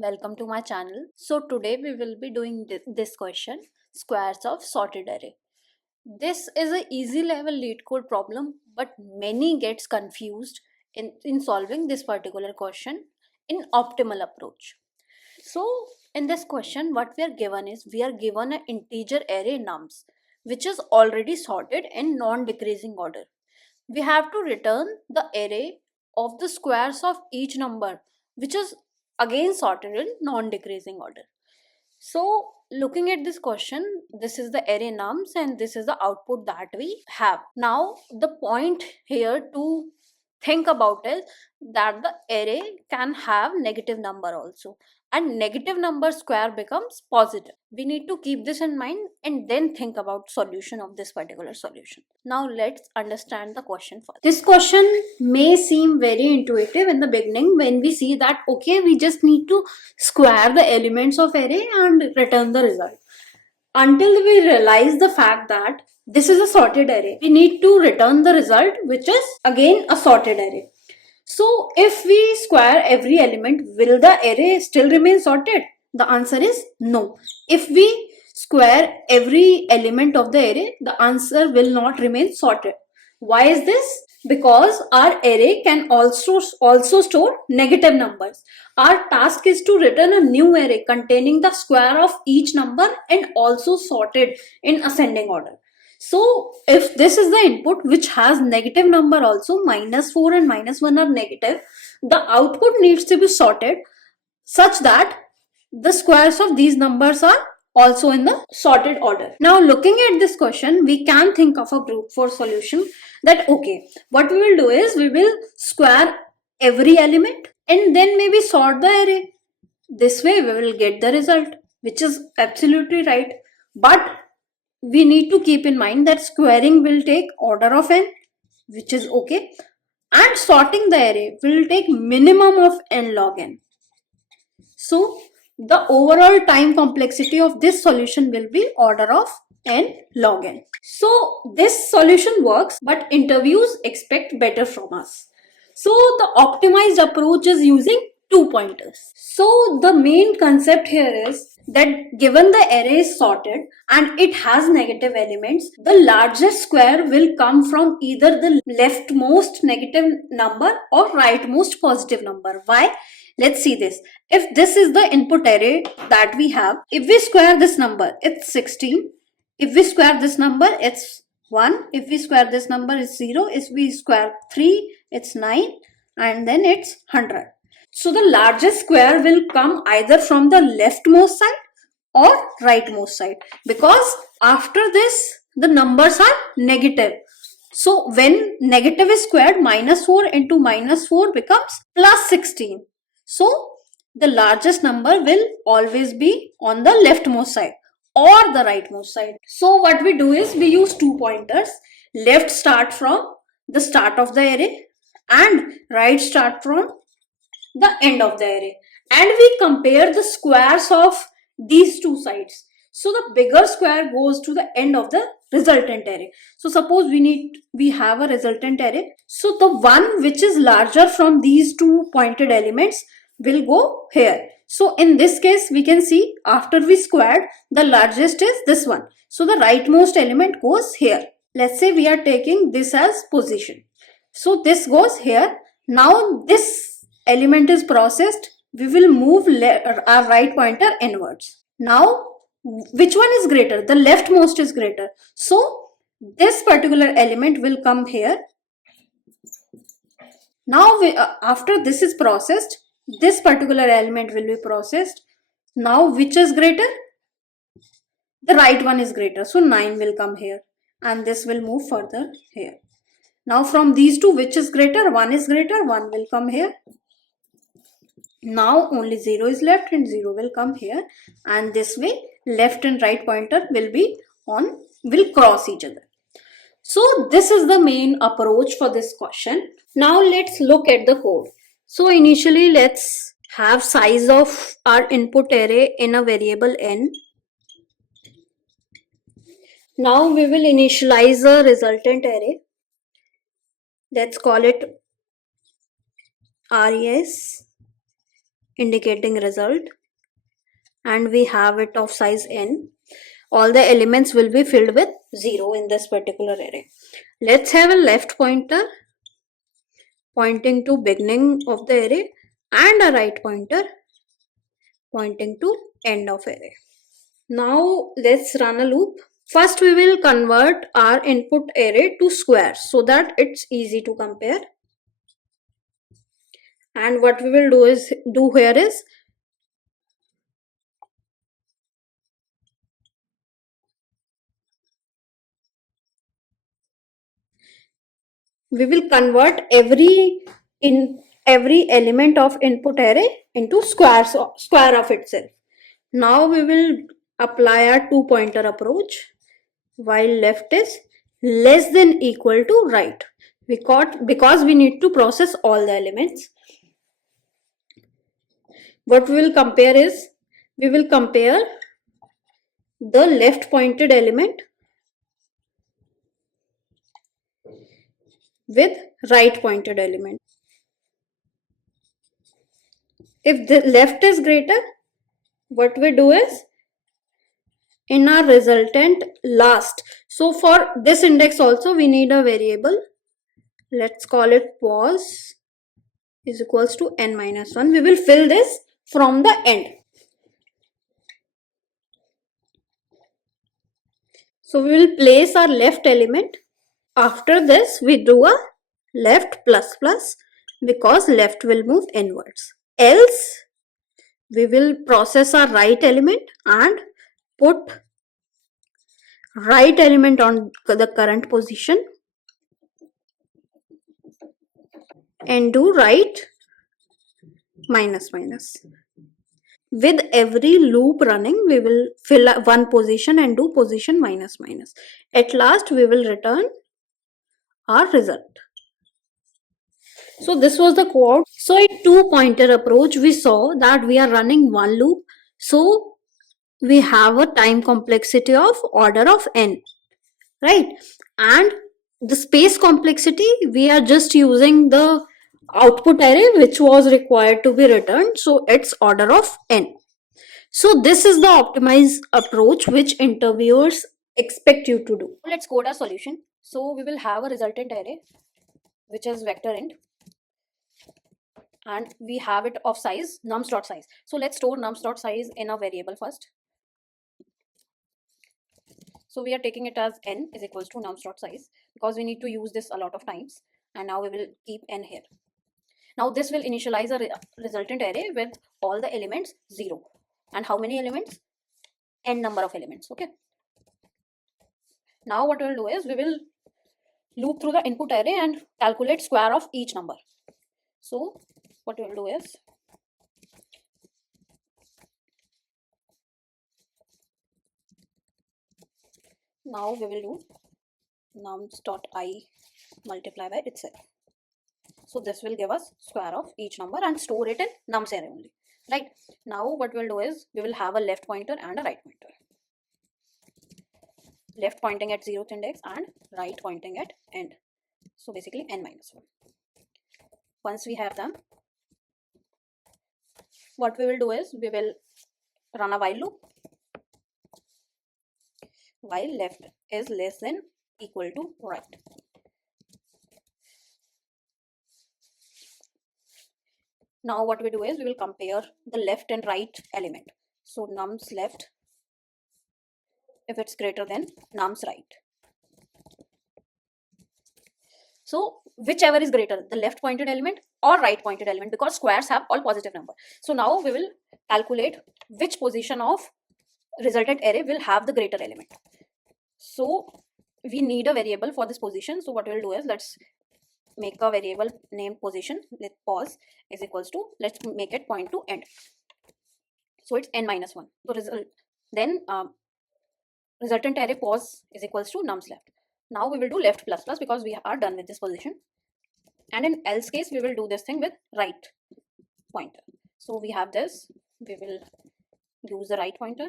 Welcome to my channel. So today we will be doing this question, squares of sorted array. This is a easy level lead code problem, but many gets confused in solving this particular question in optimal approach. So in this question what we are given is we are given an integer array nums which is already sorted in non-decreasing order. We have to return the array of the squares of each number which is again sorted in non-decreasing order. So looking at this question, this is the array nums and this is the output that we have. Now the point here to think about is that the array can have negative number also, and negative number square becomes positive. We need to keep this in mind and then think about solution of this particular solution. Now let's understand the question first. This question may seem very intuitive in the beginning when we see that okay, we just need to square the elements of array and return the result, until we realize the fact that this is a sorted array. We need to return the result which is again a sorted array. So if we square every element, will the array still remain sorted? The answer is no. If we square every element of the array, the answer will not remain sorted. Why is this? Because our array can also store negative numbers. Our task is to return a new array containing the square of each number and also sorted in ascending order. So if this is the input which has negative number also, -4 and -1 are negative, the output needs to be sorted such that the squares of these numbers are also in the sorted order. Now looking at this question, we can think of a brute force solution that okay, what we will do is we will square every element and then maybe sort the array. This way we will get the result, which is absolutely right. But we need to keep in mind that squaring will take order of n, which is okay, and sorting the array will take minimum of n log n. So the overall time complexity of this solution will be order of n log n. So this solution works, but interviews expect better from us. So the optimized approach is using 2 pointers. So the main concept here is that given the array is sorted and it has negative elements, the largest square will come from either the leftmost negative number or rightmost positive number. Why? Let's see this. If this is the input array that we have, if we square this number, it's 16. If we square this number, it's 1. If we square this number, it's 0. If we square 3, it's 9. And then it's 100. So the largest square will come either from the leftmost side or rightmost side, because after this the numbers are negative. So when negative is squared, -4 into -4 becomes +16. So the largest number will always be on the leftmost side or the rightmost side. So what we do is we use 2 pointers. Left start from the start of the array and right start from the end of the array, and we compare the squares of these two sides. So the bigger square goes to the end of the resultant array. So suppose we have a resultant array, so the one which is larger from these two pointed elements will go here. So in this case we can see after we squared, the largest is this one, so the rightmost element goes here. Let's say we are taking this as position, so this goes here. Now this element is processed, we will move our right pointer inwards. Now which one is greater? The leftmost is greater, so this particular element will come here. Now after this is processed, this particular element will be processed. Now which is greater? The right one is greater, so 9 will come here and this will move further here. Now from these two, which is greater? 1 is greater, 1 will come here. Now only 0 is left and 0 will come here, and this way left and right pointer will cross each other. So this is the main approach for this question. Now let's look at the code. So initially let's have size of our input array in a variable n. Now we will initialize a resultant array. Let's call it res indicating result, and we have it of size n. All the elements will be filled with 0 in this particular array. Let's have a left pointer pointing to beginning of the array and a right pointer pointing to end of array. Now let's run a loop. First we will convert our input array to squares so that it's easy to compare. And what we will do here is we will convert every element of input array into square of itself. Now we will apply our two pointer approach. While left is less than equal to right, because we need to process all the elements. What we will compare is we will compare the left pointed element with right pointed element. If the left is greater, what we do is in our resultant last. So for this index also we need a variable. Let's call it pos is equals to n minus 1. We will fill this from the end. So we will place our left element. After this we do a left plus plus because left will move inwards. Else we will process our right element and put right element on the current position and do right minus minus. With every loop running, we will fill one position and do position minus minus. At last, we will return our result. So this was the code. So in two pointer approach, we saw that we are running one loop. So we have a time complexity of order of n, right? And the space complexity, we are just using the output array which was required to be returned, so it's order of n. So this is the optimized approach which interviewers expect you to do. Let's code our solution. So we will have a resultant array which is vector int, and we have it of size nums.size. So let's store nums.size in a variable first. So we are taking it as n is equals to nums.size because we need to use this a lot of times, and now we will keep n here. Now this will initialize a resultant array with all the elements 0. And how many elements? N number of elements. Okay. Now what we will do is we will loop through the input array and calculate square of each number. So what we will do is now we will do nums.I multiply by itself. So this will give us square of each number and store it in nums array only. Right. Now what we'll do is we will have a left pointer and a right pointer. Left pointing at 0th index and right pointing at end. So basically n minus 1. Once we have them, what we will do is we will run a while loop while left is less than equal to right. Now what we do is we will compare the left and right element. So nums left if it's greater than nums right. So whichever is greater, the left pointed element or right pointed element, because squares have all positive number. So now we will calculate which position of resultant array will have the greater element. So we need a variable for this position. So what we'll do is let's make a variable named position. Let pos is equals to, let's make it point to end. So it's n minus 1. So result then resultant array pos is equals to nums left. Now we will do left plus plus because we are done with this position. And in else case, we will do this thing with right pointer. So we have this, we will use the right pointer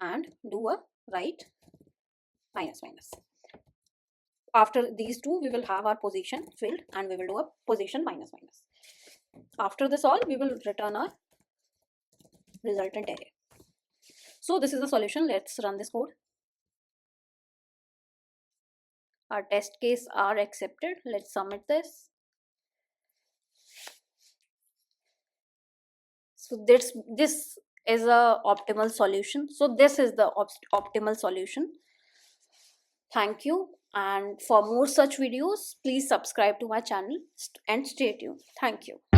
and do a right minus minus. After these two, we will have our position filled and we will do a position minus minus. After this all, we will return our resultant array. So this is the solution. Let's run this code. Our test case are accepted. Let's submit this. So this is a optimal solution. So this is the optimal solution. Thank you. And for more such videos, please subscribe to my channel and stay tuned. Thank you.